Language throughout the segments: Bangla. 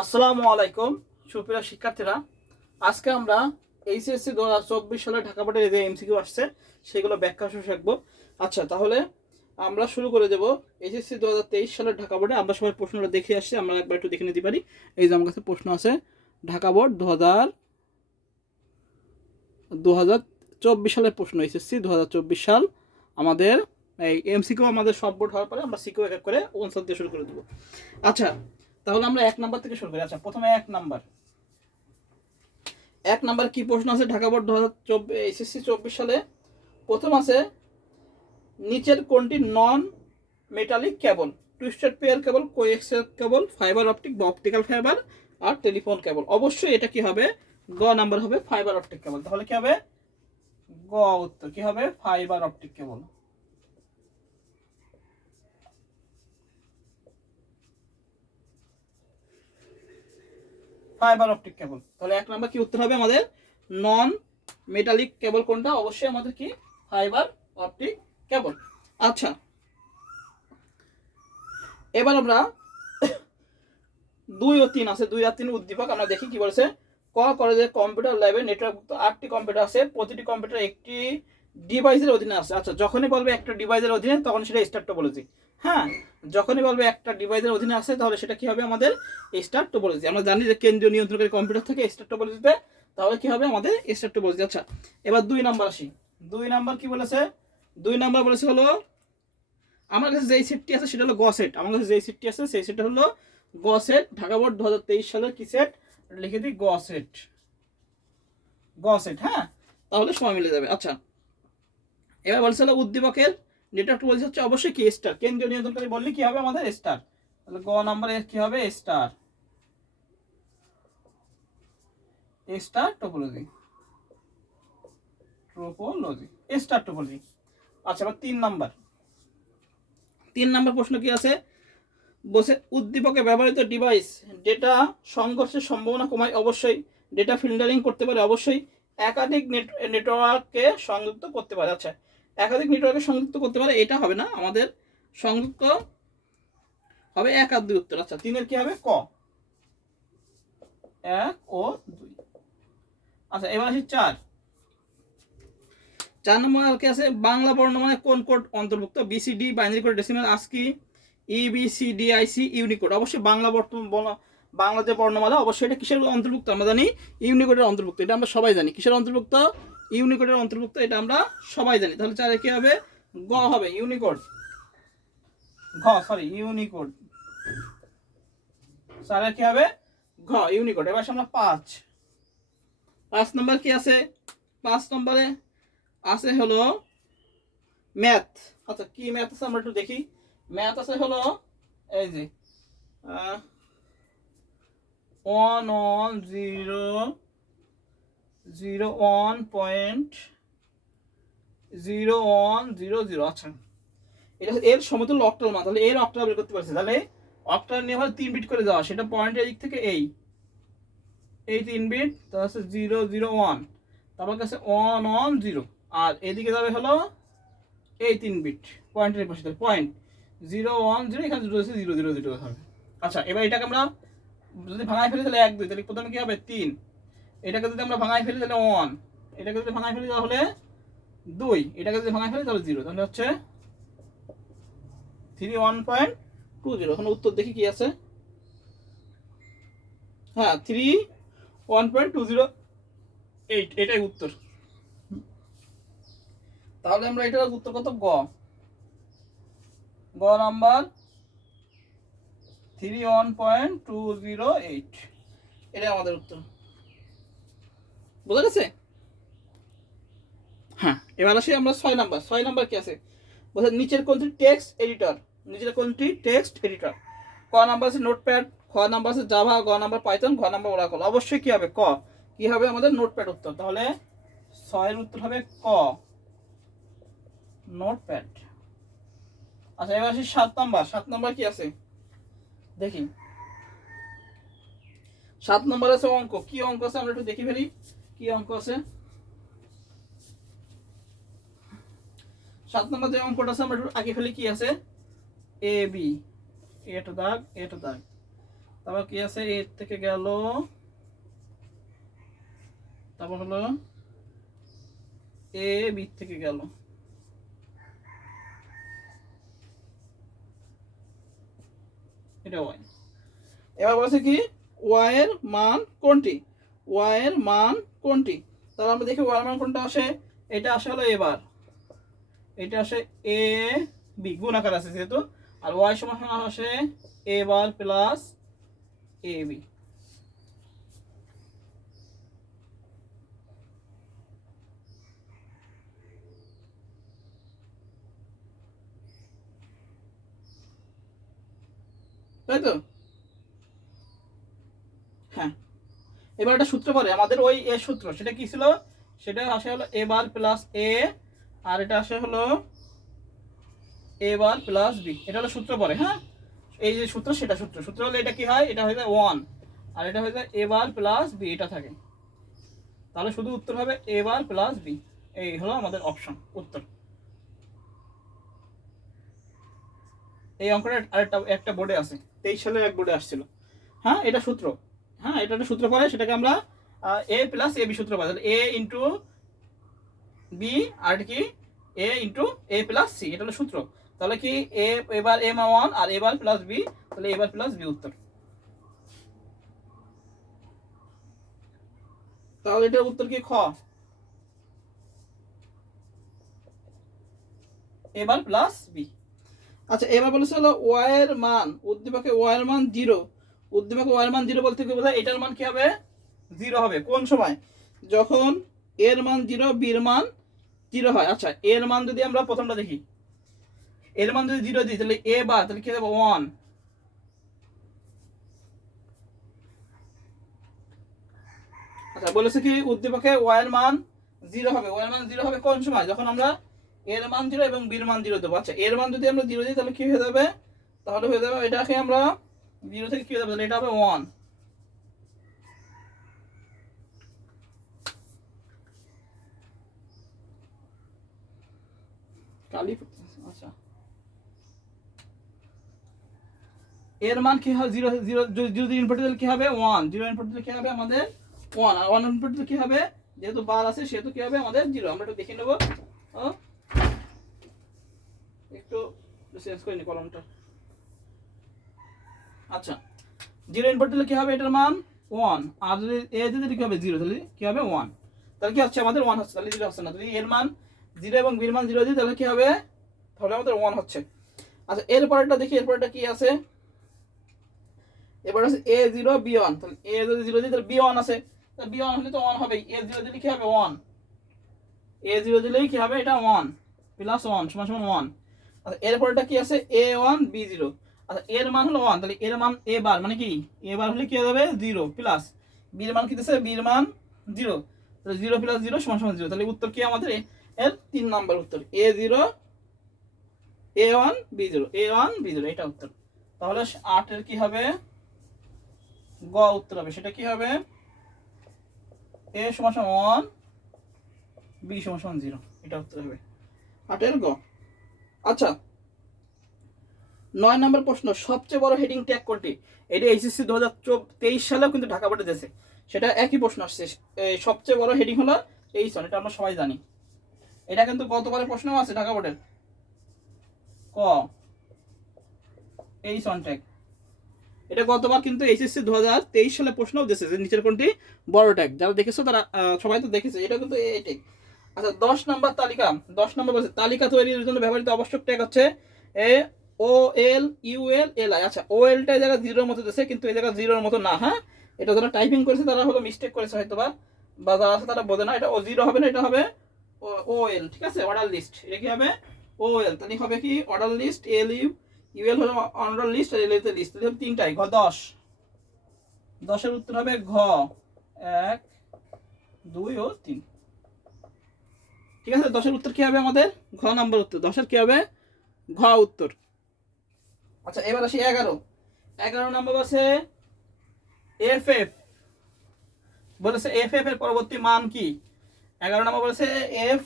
আসসালামু আলাইকুম সুপ্রিয় শিক্ষার্থীরা, আজকে আমরা এইচএসসি 2024 সালে ঢাকা বোর্ডের যে এমসিকিউ আসছে সেগুলো ব্যাখ্যা সহ শিখবো। আচ্ছা, তাহলে আমরা শুরু করে দেব। এইচএসসি 2023 সালের ঢাকা বোর্ডে আমরা সবাই প্রশ্নটা দেখে আসছি, আমরা একবার একটু দেখে নিতে পারি। এই যে আমার কাছে প্রশ্ন আছে, ঢাকা বোর্ড 2024 সালের প্রশ্ন, এইচএসসি 2024 সাল। আমাদের এই এমসিকিউ আমাদের সব বোর্ড হওয়ার পরে আমরা সিকিউ এক এক করে আনসার দিয়ে শুরু করে দেবো। আচ্ছা, তাহলে আমরা 1 নাম্বার থেকে শুরু করি। আচ্ছা, প্রথমে 1 নাম্বার কি প্রশ্ন আছে ঢাকা বোর্ড 2024 এইচএসসি 24 সালে? প্রথম আছে, নিচের কোনটি non metallic cable? Twisted pair cable, coaxial cable, fibre optic বা অপটিক্যাল ফাইবার, আর টেলিফোন কেবল। অবশ্যই এটা কি হবে? গ নাম্বার হবে ফাইবার অপটিক কেবল। তাহলে কি হবে? গ উত্তর কি হবে? Fibre optic cable. Fibre optic cable. তাহলে 1 নাম্বার কি উত্তর হবে আমাদের? নন মেটালিক কেবল কোনটা? অবশ্যই আমাদের কি? Fibre optic cable. আচ্ছা, এবার আমরা 2 ও 3 আছে, 2 আর 3 উদ্দীপক আমরা দেখি কি বলেছে। কলেজের কম্পিউটার ল্যাবে নেটওয়ার্কযুক্ত 8টি কম্পিউটার আছে, প্রতিটি কম্পিউটার একটি ডিভাইসের অধীনে আছে। আচ্ছা, যখনই বলবে একটা ডিভাইসের অধীনে তখন সেটা স্টার টপোলজি। হ্যাঁ, যখনই বলবে একটা ডিভাইসের অধীনে আছে তাহলে সেটা কি হবে? আমাদের স্টার টপোলজি। আমরা জানি যে কেন্দ্রীয় নিয়ন্ত্রণকারী কম্পিউটার থেকে স্টার টপোলজিতে, তাহলে কি হবে? আমাদের স্টার টপোলজি। আচ্ছা, এবার 2 নাম্বার আসি। 2 নাম্বার কি বলেছে? 2 নাম্বার বলেছে হলো, আমার কাছে যেই সেটটি আছে সেটা হলো গ সেট। আমার কাছে যেই সেটটি আছে সেই সেটটা হলো গ সেট। ঢাকা বোর্ড 2023 সালের কি সেট? লিখে দিই গ সেট। গ সেট, হ্যাঁ, তাহলে সময় মিলে যাবে। আচ্ছা, এবার বলছে হলো উদ্দীপকের নেটওয়ার্ক বলছে হচ্ছে অবশ্যই কি স্টার। কেন্দ্রীয় নিয়ন্ত্রণকারী বললে কি হবে? আমাদের স্টার। তাহলে গ নাম্বারে কি হবে? Star. Star topology, star topology. আচ্ছা, এবার 3 নাম্বার প্রশ্ন কি আছে? বসে উদ্দীপকে ব্যবহৃত ডিভাইস ডেটা সংঘর্ষের সম্ভাবনা কমায়, অবশ্যই ডেটা ফিল্টারিং করতে পারে, অবশ্যই একাধিক নেটওয়ার্ককে সংযুক্ত করতে পারে। আচ্ছা, একাধিক নেটওয়ার্কে সংযুক্ত করতে পারে, এটা হবে না আমাদের, সংযুক্ত হবে 1 আর 2 উত্তর। আচ্ছা, 3-এর কি হবে? ক, 1 ও 2। আচ্ছা, এবার আসি 4 নম্বর কি আছে? বাংলা বর্ণমানে কোন কোড অন্তর্ভুক্ত? BCD, binary code, decimal, ASCII, EBCDIC, Unicode. অবশ্যই বাংলা যে বর্ণমালা, অবশ্যই এটা কিসের অন্তর্ভুক্ত? আমরা জানি ইউনিকোডের অন্তর্ভুক্ত। এটা আমরা সবাই জানি কিসের অন্তর্ভুক্ত? ইউনিকোডের অন্তর্ভুক্ত, এটা আমরা সবাই জানি। তাহলে 4-এ কি হবে? গ হবে, ইউনিকোড। ইউনিকোড। 4-এ কি হবে? ঘ, ইউনিকোড। এবার আমরা 5 নম্বর কি আছে? 5 নম্বরে আছে হলো ম্যাথ। আচ্ছা, কি ম্যাথ আছে আমরা একটু দেখি। ম্যাথ আছে হলো এই যে 110.0100। আচ্ছা, এটা এর সমতুল্য অক্টাল মান। তাহলে এর অক্টাল বের করতে পারছি। তাহলে অক্টাল নিয়ে আমার 3 বিট করে যাওয়া, সেটা পয়েন্টের দিক থেকে এই 3 বিট, তার হচ্ছে 001, তারপর কাছে 110, আর এদিকে যাবে হলো এই 3 বিট পয়েন্টের পাশে, পয়েন্ট 010, এখানে 000 হবে। আচ্ছা, এবার এটাকে আমরা যদি ভাঙায় ফেলি তাহলে 1 2, তাহলে প্রথমে কি হবে? 3। এটাকে যদি আমরা ভাঙায় ফেলি তাহলে 1, এটাকে যদি ভাঙায় ফেলি তাহলে 2, এটাকে যদি ভাঙায় ফেলি তাহলে 0, তাহলে হচ্ছে 31.20। এখন উত্তর দেখি কি আছে। হ্যাঁ, 31.208, এটাই উত্তর। তাহলে আমরা এটার উত্তর কত? গ নাম্বার 31.208, এটাই আমাদের উত্তর। বোঝা গেছে? হ্যাঁ, এবার আসি আমরা 6 নাম্বার। 6 নাম্বার কি আছে? বলছে নিচের কোনটি টেক্সট এডিটর? ক নাম্বার আছে নোটপ্যাড, খ নাম্বার আছে জাভা, গ নাম্বার পাইথন, ঘ নাম্বার ওরাকল। অবশ্যই কি হবে? ক। কি হবে আমাদের? নোটপ্যাড উত্তর। তাহলে 6-এর উত্তর হবে ক, নোটপ্যাড। আচ্ছা, এবার আসি 7 নাম্বার। 7 নাম্বার কি আছে দেখি। 7 নাম্বার আছে অঙ্ক। কি অঙ্ক আছে আমরা একটু দেখি ফেলি, কি অঙ্ক আছে। 7 নাম্বার যে অঙ্কটা আছে আমরা একটু আগে ফেলি, কি আছে? এ বি, এটা দাগ, এটা দাগ, তারপর কি আছে, এর থেকে গেল, তারপর হলো এ বি থেকে গেল, এটা ওয়াই। এবার বলছে কি ওয়াই এর মান কোনটি, ওয়াই এর মান কোনটি। তাহলে আমরা দেখি ওয়াই এর মান কোনটা আসে, এটা আসে হলো এবার, এটা আসে এ বি গুণ আকার আছে যেহেতু, আর ওয়াই সমান আসে এ বার প্লাস এ বি। তাই তো, হ্যাঁ। এবার একটা সূত্র পড়ে আমাদের, ওই এ সূত্র, সেটা কি ছিল, সেটা আসে হলো এ বার প্লাস এ, আর এটা আসে হলো এ বার প্লাস বি, এটা হলো সূত্র পড়ে। হ্যাঁ, এই যে সূত্র, সেটা সূত্র, সূত্র হলে এটা কি হয়, এটা হয়ে যায় 1, আর এটা হয়ে যায় এ বার প্লাস বি, এটা থাকে। তাহলে শুধু উত্তর হবে এ বার প্লাস বি, এই হলো আমাদের অপশন উত্তর। এই অঙ্কটা আরেকটা একটা বোর্ডে আছে, 23 সালের এক বোর্ডে আসছিল। হ্যাঁ, এটা সূত্র, হ্যাঁ এটা একটা সূত্র পড়ে, সেটাকে আমরা এ প্লাস এ বি সূত্র পাই, তাহলে এ ইন্টু বি আর কি এ ইন্টু এ প্লাস সি, এটা হলো সূত্র। তাহলে কি এ এবার এ মান 1 আর এবার প্লাস বি, তাহলে এবার প্লাস বি উত্তর। তাহলে এটার উত্তর কি খ, এবার প্লাস বি। আচ্ছা, এবার বলেছে হলো ওয়াই এর মান, উদ্দীপকে ওয়াই এর মান 0, উদ্দীপকে ওয়াই এর মান 0 বলতে কি বোঝায়, এটার মান কি হবে 0 হবে কোন সময়, যখন এর মান 0 বির মান 0 হয়। আচ্ছা, এর মান যদি আমরা প্রথমটা দেখি, এর মান যদি 0 দিই তাহলে এ বার, তাহলে কি হবে 1। আচ্ছা, বলেছে কি উদ্দীপকে ওয়াই এর মান 0 হবে, ওয়াই এর মান 0 হবে কোন সময়, যখন আমরা এর মান 0 এবং বির মান 0 দেবো। আচ্ছা, এর মান যদি আমরা 0 দিই তাহলে কি হয়ে যাবে, তাহলে হয়ে যাবে এটাকে আমরা 0 থেকে কি হয়ে যাবে, তাহলে এটা হবে 1 কালি। আচ্ছা, এর মান কি হয় 0 0 যদি ইনপুট দিলে কি হবে 1, 0 ইনপুট দিলে কি হবে আমাদের 1, আর 1 ইনপুট দিলে কি হবে, যেহেতু বার আছে সেহেতু কি হবে আমাদের 0। আমরা একটু দেখে নেব, একটু চেঞ্জ করে নি কলমটা। আচ্ছা, 0 ইনপুট দিলে কি হবে, এটার মান 1, আর যদি এ যদি কি হবে 0, তাহলে কি হবে 1, তাহলে কি হচ্ছে আমাদের 1 হচ্ছে, তাহলে 0 হচ্ছে না। যদি এর মান 0 এবং বির মান 0 দিই তাহলে কি হবে, তাহলে আমাদের 1 হচ্ছে। আচ্ছা, এরপরটা দেখি, এরপরটা কি আছে, এবার আছে এ 0 বি 1, তাহলে এ যদি 0 দিই তাহলে বি 1 আছে, তাহলে বি 1 হলে তো 1 হবে, এ 0 দিলে কি হবে 1, এ 0 দিলেই কি হবে এটা 1 প্লাস 1 সমান সমান 1। আচ্ছা, এরপরটা কি আছে এ 1 বি 0, আচ্ছা এর মান হলো 1, তাহলে এর মান এ বার মানে কি, এ বার হলে কি হয়ে যাবে 0 প্লাস বির মান কি দিতেছে, বির মান 0, তাহলে 0 প্লাস 0 সমান সমান 0। তাহলে উত্তর কি আমাদের এর 3 নাম্বার উত্তর, এ 0 এ 1 বি 0, এ 1 বি 0, এটা উত্তর। তাহলে 8 এর কি হবে, গ উত্তর হবে, সেটা কি হবে এ সমান সমান 1 বি সমান সমান 0, এটা উত্তর হবে 8 এর গ। আচ্ছা, 9 নম্বর প্রশ্ন, সবচেয়ে বড় হেডিং ট্যাগ কোনটি, এটি এইচএসসি 2023 সালেও কিন্তু ঢাকা বোর্ডে দিয়েছে, সেটা একই প্রশ্ন আসছে। সবচেয়ে বড় হেডিং হলো এইচন, এটা আমরা সবাই জানি, এটা কিন্তু গতবারের প্রশ্নও আছে ঢাকা বোর্ডের, ক এইচন ট্যাগ, এটা গতবার কিন্তু এইচএসসি 2023 সালে প্রশ্নও দিয়েছে যে নিচের কোনটি বড় ট্যাগ, যারা দেখেছো তারা সবাই তো দেখেছে, এটা কিন্তু এই ট্যাগ। আচ্ছা, 10 নম্বর তালিকা, 10 নম্বর বলছে তালিকা তৈরির জন্য ব্যবহৃত আবশ্যক ট্যাগ হচ্ছে এ ও L U L L I. আচ্ছা, ও এলটা এই জায়গায় 0-র মতো দিয়েছে, কিন্তু এই জায়গায় 0-র মতো না। হ্যাঁ, এটা যারা টাইপিং করেছে তারা হলো মিস্টেক করেছে হয়তো, বা যারা আছে তারা বোঝে না, এটা ও 0 হবে না, এটা হবে ও এল, ঠিক আছে, অর্ডার লিস্ট, এটা কি হবে ও এল, তাহলে হবে কি order list, L U, UL হলো অর্ডার লিস্ট, আর এল এল লিস্ট, তাহলে হবে তিনটাই। ঘ 10, 10-এর উত্তর হবে ঘ 1 2 ও 3, ঠিক আছে। 10-এর উত্তর কি হবে আমাদের ঘ নাম্বার উত্তর, 10-এর কি হবে ঘ উত্তর। আচ্ছা, এবার আসি 11, 11 নম্বর আছে এফ এফ, বলেছে এফ এফ এর পরবর্তী মান কি, 11 নম্বর বলেছে এফ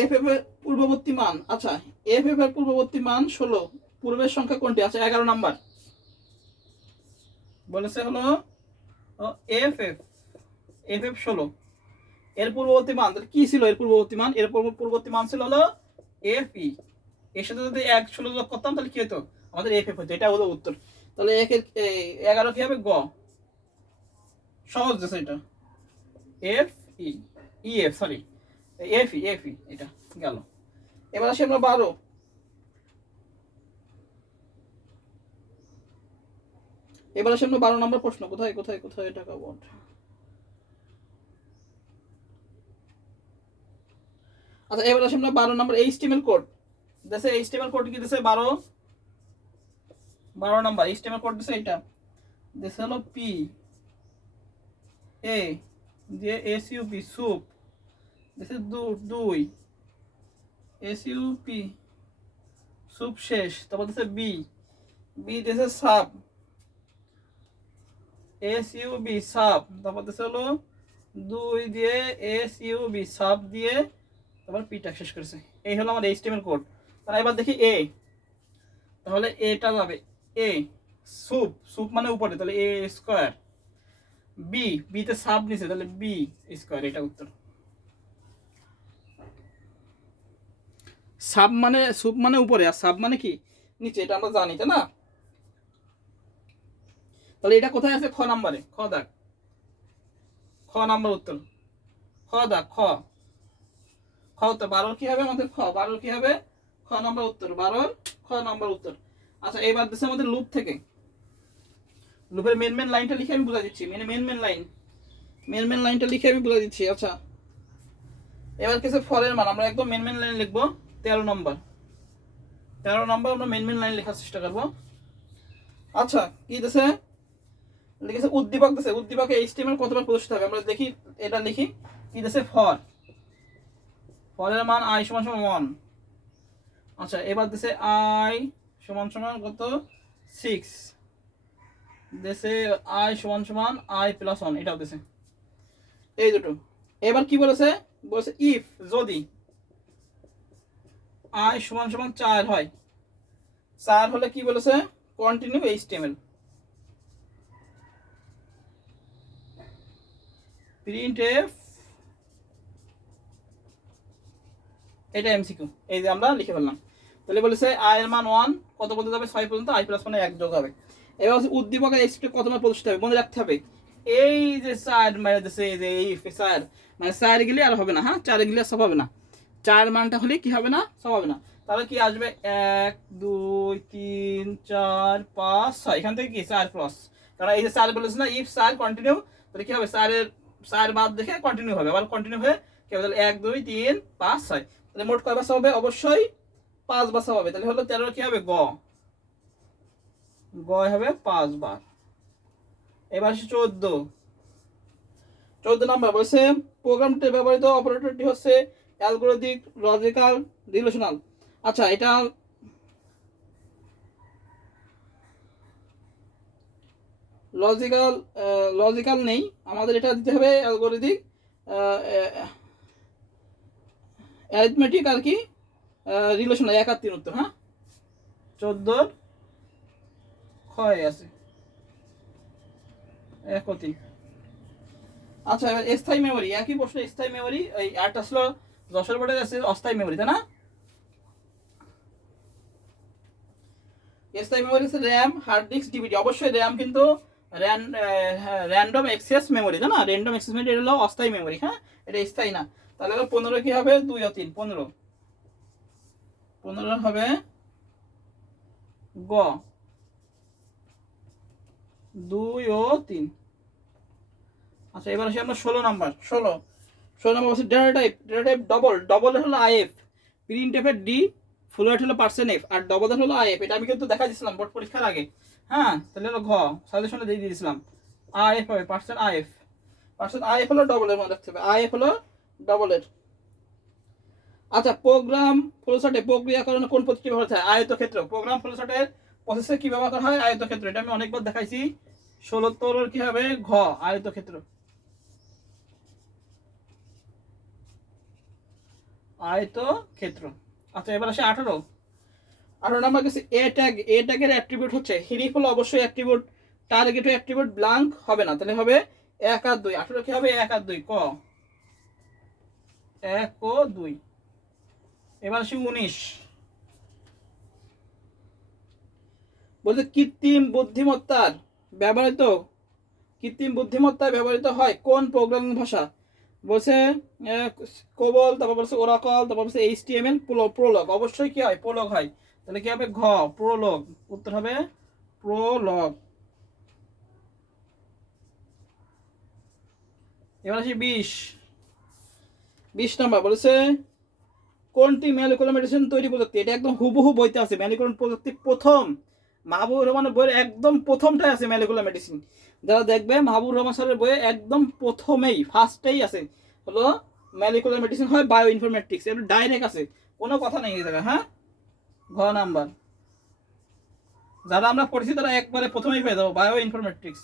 এফ এফ এর পূর্ববর্তী মান। আচ্ছা, এফ এফ এর পূর্ববর্তী মান 16, পূর্বের সংখ্যা কোনটি, আচ্ছা 11 নাম্বার, বলেছে হলো এফ এফ এফ এফ 16। এর পূর্ববর্তী মান তাহলে কি ছিল? এর পূর্ববর্তী মান, এর পূর্ববর্তী মান ছিল হলো এফ ই। এর সাথে যদি 1 16 যোগ করতাম তাহলে কি হতো? আমাদের এফ এফ হতো। এটা হলো উত্তর। তাহলে 11 কি হবে? গ। সহজ আছে এটা। F E E F, sorry, F E এটা গেল। এবার আসি আমরা 12। এবার আসি আমরা 12 নম্বর প্রশ্ন। কোথায় কোথায় কোথায় টাকা বোর্ড? আচ্ছা, এবার আসি আমরা 12 নম্বর এইচটিএমএল কোড। দেশে এইচটিএমএল কোড কি দিছে? 12 নম্বর এইচটিএমএল কোড দিছে এটা। দেশে হলো পি এ দিয়ে এসইউপি সুপ, দেশে 2 এসইউপি সুপ শেষ। তারপর দেশে বি বি দেশে সাব এসইউবি সাব। তারপর দেশে হলো 2 দিয়ে এসইউবি সাব দিয়ে তারপর পিটা শেষ করেছে। এই হলো আমার এইচটিএমএল কোড। তাহলে এবার দেখি এ, তাহলে এটা যাবে এ সুপ, সুপ মানে উপরে, তাহলে এ স্কোয়ার। বি বিতে সাব নিচে, তাহলে বি স্কোয়ার, এটা উত্তর। সাব মানে সুপ মানে উপরে, আর সাব মানে কি? নিচে, এটা আমরা জানি তাই না? তাহলে এটা কোথায় আছে? খ নাম্বারে। খ দাগ, খ নাম্বার উত্তর। খ দাগ, খ খ উত্তর। 12 কি হবে আমাদের? খ 12 কি হবে? খ নাম্বার উত্তর। 12 খ নাম্বার উত্তর। আচ্ছা, এবার দিচ্ছে আমাদের লুপ থেকে। লুপের মেন লাইনটা লিখে আমি বুঝা দিচ্ছি। মেন লাইনটা লিখে আমি বুঝা দিচ্ছি। আচ্ছা, এবার কিছু ফরের মান আমরা একদম মেন লাইন লিখবো। 13 নম্বর আমরা মেন লাইন লেখার চেষ্টা করবো। আচ্ছা, কি দিছে? লিখেছে উদ্দীপক দিছে। উদ্দীপকে এইচটিএমএল কতবার প্রদর্শিত হবে আমরা দেখি। এটা লিখি। কি দিছে? ফরের মান i সমান সমান 1। আচ্ছা, এবার দিছে i সমান সমান কত? 6। দিছে i সমান সমান i প্লাস 1, এটাও দিছে। এই দুটো। এবার কি বলেছে? বলেছে ইফ, যদি i সমান সমান 4 হয়, 4 হলে কি বলেছে? Continue HTML. প্রিন্ট এফ, এটা এমসিকিউ। এই যে আমরা লিখে ফেললাম। তাহলে বলেছে আই এর মান 1 কত পর্যন্ত যাবে? 6 পর্যন্ত। i প্লাস মানে 1 যোগ হবে। এবার হচ্ছে উদ্দীপকের এইচটিএমএল কত বার প্রদর্শিত হবে মনে রাখতে হবে। এই যে 4 মানে দিছে, এই যে এই 4 মানে 4 গেলে আর হবে না। হ্যাঁ, 4 গেলে সব হবে না। 4 মানটা হলে কি হবে না? সব হবে না। তাহলে কি আসবে? 1 2 3 4 5 6। এখান থেকে কি 4 প্লাস, কারণ এই যে 4 বলেছে না ইফ 4 কন্টিনিউ, তাহলে কি হবে? 4 বাদ দেখে কন্টিনিউ হবে, আবার কন্টিনিউ হয়ে কি হবে? তাহলে 1 2 3 5 6। তাহলে মোট কয় বাসা হবে? অবশ্যই 5 বাসা হবে। তাহলে হলো 13 কি হবে? গ হবে 5 বার। এবার 14 নাম্বার বলছে প্রোগ্রামটিতে ব্যবহৃত অপারেটরটি হচ্ছে অ্যালগরিদমিক, লজিক্যাল, রিলেশনাল। আচ্ছা, এটা লজিক্যাল নেই, আমাদের এটা দিতে হবে অ্যালগরিদমিক, অ্যারিথমেটিক আর কি, রিলেশনাল। 1 আর 3 উত্তর। হ্যাঁ, 14 ক্ষয় আছে 1 ও 3। আচ্ছা, এবার স্থায়ী মেমোরি। একই প্রশ্ন। স্থায়ী মেমোরি এই একটা আসলো 10 বোর্ডে আছে অস্থায়ী মেমোরি, তাই না? স্থায়ী মেমোরি হচ্ছে র্যাম, হার্ড ডিস্ক, ডিভিডি। অবশ্যই র্যাম কিন্তু র্যান্ডম অ্যাক্সেস মেমোরি, তাই না? র্যান্ডম অ্যাক্সেস মেমোরি এটা হলো অস্থায়ী মেমোরি। হ্যাঁ, এটা স্থায়ী না। তাহলে হলো 15 কি হবে? 2 ও 3। 15 হবে গ 2 ও 3। আচ্ছা, এবার আসি আমরা 16 নাম্বার। 16 নাম্বার হচ্ছে ডেটা টাইপ ডবল হলো আইএফ, প্রিন্ট এফের ডি, ফুল রেট হলো পার্সেন্ট এফ, আর ডবল হলো আইএফ। এটা আমি কিন্তু দেখা দিয়েছিলাম বোর্ড পরীক্ষার আগে। হ্যাঁ, তাহলে হলো ঘ সাজেশনে দিয়ে দিয়েছিলাম। আইএফ হবে পার্সেন্ট আইএফ হলো ডবলের মনে রাখতে হবে। আইএফ হলো ডবলের। আচ্ছা, প্রোগ্রাম ফ্লোচার্টে প্রক্রিয়াকরণে কোন পদ্ধতি ব্যবহার হয়? আয়তক্ষেত্র। প্রোগ্রাম ফ্লোচার্টের প্রসেসে কি ব্যবহার করা হয়? আয়তক্ষেত্র। এটা আমি অনেকবার দেখাইছি। 16 কি হবে? ঘ আয়তক্ষেত্র। আচ্ছা, এবার আসে 18 নাম্বার কাছে এ ট্যাগের অ্যাট্রিবিউট হচ্ছে হিরিফ হলো অবশ্যই অ্যাট্রিবিউট, টার্গেট অ্যাট্রিবিউট ব্ল্যাঙ্ক হবে না, তাহলে হবে 1 আর 2। 18 কি হবে 1 আর 2 ক 1 ও 2। এবার আসি 19, বলতে কৃত্রিম বুদ্ধিমত্তার ব্যবহৃত হয় কোন প্রোগ্রামিং ভাষা? বলছে কোবল, তারপর বলছে ওরাকল, তারপর বলছে HTML, প্রোলগ। অবশ্যই কি হয় প্রোলগ হয়, তাহলে কি হবে ঘ প্রোলগ, উত্তর হবে প্রোলগ। এবার আসি 20 নাম্বার, বলেছে কোনটি মলিকুলার মেডিসিন তৈরি প্রযুক্তি? এটা একদম হুবহু বইতে আছে, মলিকুলার প্রযুক্তি প্রথম মাহবুবুর রহমানের বইয়ের একদম প্রথমটাই আছে মলিকুলার মেডিসিন। যারা দেখবে মাহবুবুর রহমান স্যারের বইয়ে একদম প্রথমেই ফার্স্টেই আছে হলো মলিকুলার মেডিসিন হয় বায়ো ইনফরমেটিক্স, এটা ডাইরেক্ট আছে, কোনো কথা নেই এই জায়গায়। হ্যাঁ, ঘ নাম্বার, যারা আমরা পড়েছি তারা একবারে প্রথমেই পেয়ে যাবো বায়ো ইনফরমেটিক্স।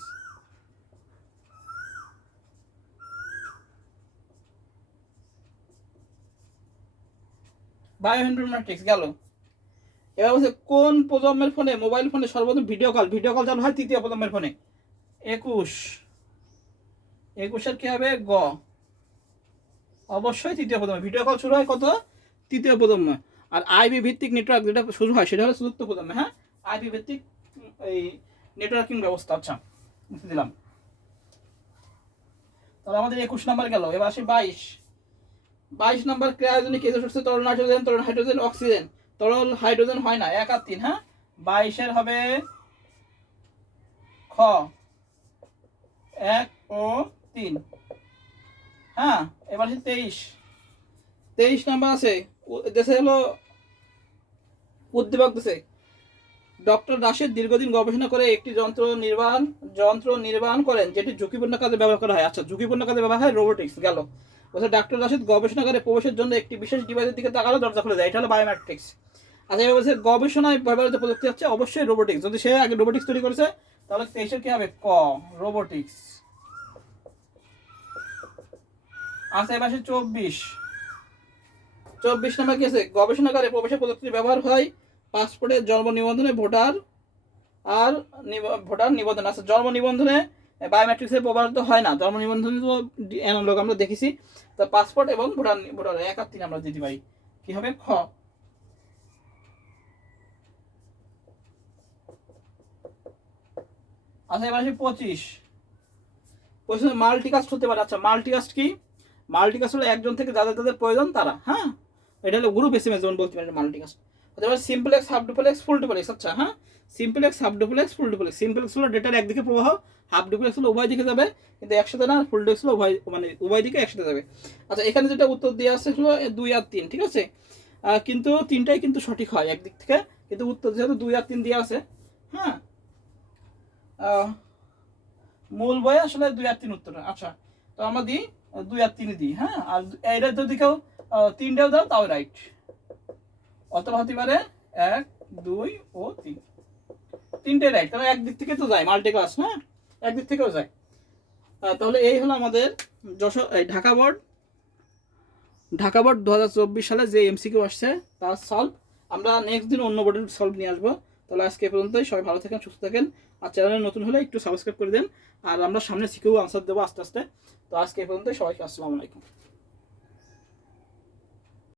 বায়ো ইনফরমেটিক্স গেল। এবার বলছে কোন প্রজন্মের ফোনে মোবাইল ফোনে সর্বপ্রথম ভিডিও কল চালু হয়? তৃতীয় প্রজন্মের ফোনে। 21 কি হবে গ, অবশ্যই তৃতীয় প্রজন্মে ভিডিও কল শুরু হয় কত? তৃতীয় প্রজন্মে। আর আইপি ভিত্তিক নেটওয়ার্ক যেটা শুরু হয় সেটা হলো চতুর্থ প্রজন্মে। হ্যাঁ, আইপি ভিত্তিক এই নেটওয়ার্কিং ব্যবস্থা। আচ্ছা, দিলাম। তাহলে আমাদের 21 নাম্বার গেল। এবার আসি 22 নাম্বার, ক্রায়োজেনিক এজেন্ট হচ্ছে তরল নাইট্রোজেন, তরল হাইড্রোজেন, অক্সিজেন। তরল হাইড্রোজেন হয় না, 1 আর 3। হ্যাঁ, 22 হবে খ 1 ও 3। হ্যাঁ, এবার আসি 23 নাম্বার আছে, দেশে হলো উদ্দীপক দেশে ডক্টর রাশেদ দীর্ঘদিন গবেষণা করে একটি যন্ত্র নির্মাণ করেন যেটি ঝুঁকিপূর্ণ কাজে ব্যবহার করা হয়। আচ্ছা, ঝুঁকিপূর্ণ কাজে ব্যবহার হয় রোবোটিক্স গেল। বলছে ডাক্তার রাশেদ গবেষণাগারে প্রবেশের জন্য একটি বিশেষ ডিভাইসের দিকে তাকালো, দরজা খুলে যায়, এটা হলো বায়োমেট্রিক্স। আচ্ছা, এবার বলছে গবেষণায় ব্যবহৃত প্রযুক্তি হচ্ছে অবশ্যই রোবোটিক্স। যদি সে আগে রোবোটিক্স তৈরি করেছে তাহলে 23 কি হবে ক রোবোটিক্স। আচ্ছা, এবার 24 নাম্বার কি আছে? গবেষণাগারে প্রবেশের প্রযুক্তির ব্যবহার হয় পাসপোর্টের জন্ম নিবন্ধনে, ভোটার নিবন্ধন। আচ্ছা, জন্ম নিবন্ধনে বায়োমেট্রিক্সের ব্যবহৃত হয় না, জন্ম নিবন্ধনে তো অ্যানালগ আমরা দেখেছি। তো পাসপোর্ট এবং ভোটার 1 আর 3 আমরা দিতে পারি, কি হবে খ। আচ্ছা, এবার আসি 25 মাল্টিকাস্ট হতে পারে। আচ্ছা, মাল্টিকাস্ট কি? মাল্টিকাস্ট হলো একজন থেকে যাদের প্রয়োজন তারা। হ্যাঁ, এটা হলো গ্রুপ এসএমএস যেমন বলতে পারেন মাল্টিকাস্ট। এবার simplex, half duplex, full duplex. আচ্ছা, হ্যাঁ, simplex, half duplex, full duplex. Simplex হলো ডেটার একদিকে প্রবাহ, হাফ ডুপ্লেক্স হলো উভয় দিকে যাবে কিন্তু একসাথে না, ফুল ডুপ্লেক্স হলো উভয় দিকে একসাথে যাবে। আচ্ছা, এখানে যেটা উত্তর দেওয়া আছে হলো 2 আর 3, ঠিক আছে, কিন্তু তিনটাই কিন্তু সঠিক হয় একদিক থেকে, কিন্তু উত্তর যেহেতু 2 আর 3 দেওয়া আছে। হ্যাঁ, মূল বইয়ে আসলে 2 আর 3 উত্তর। আচ্ছা, তো আমরা দিই 2 আর 3 দিই। হ্যাঁ, আর এটা যদি কেউ 3টাও দাও তাও রাইট, অথবা হতে পারে 1, 2 ও 3, তিনটাই রাইট, কারণ একদিক থেকে তো যায় মাল্টি ক্লাস। হ্যাঁ, একদিক থেকেও যায়। তাহলে এই হলো আমাদের ঢাকা বোর্ড 2024 সালে যে এমসিকিউ আসছে তার সলভ। আমরা নেক্সট দিন অন্য বোর্ডের সলভ নিয়ে আসবো। তাহলে আজকে এ পর্যন্তই, সবাই ভালো থাকেন, সুস্থ থাকেন, আর চ্যানেলে নতুন হলে একটু সাবস্ক্রাইব করে দেন। আর আমরা সামনে সিকিউ আনসার দেবো আস্তে আস্তে। তো আজকে এ পর্যন্তই, সবাইকে আসসালামু আলাইকুম।